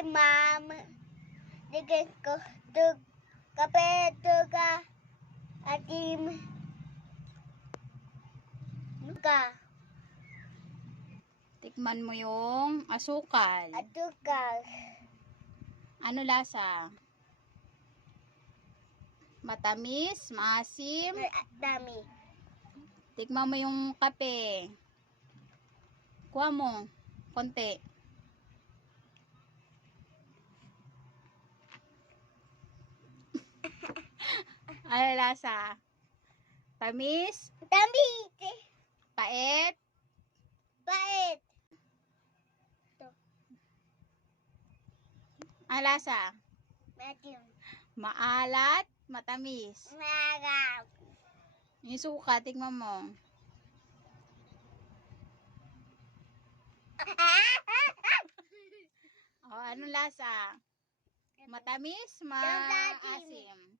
Hi, Mom. Digay ko kape tuga atim nuka Tikman mo yung asukal. atukal Ano lasa? Matamis, maasim. dami. Tikman mo yung kape. Kuha mo. Konti. Ano lasa? Tamis? Dami. Pait? Bait. Ano lasa? Matim. Maalat? Matamis? Marap. Yung suka, tikman mo. O, anong lasa? Matamis? Maasim?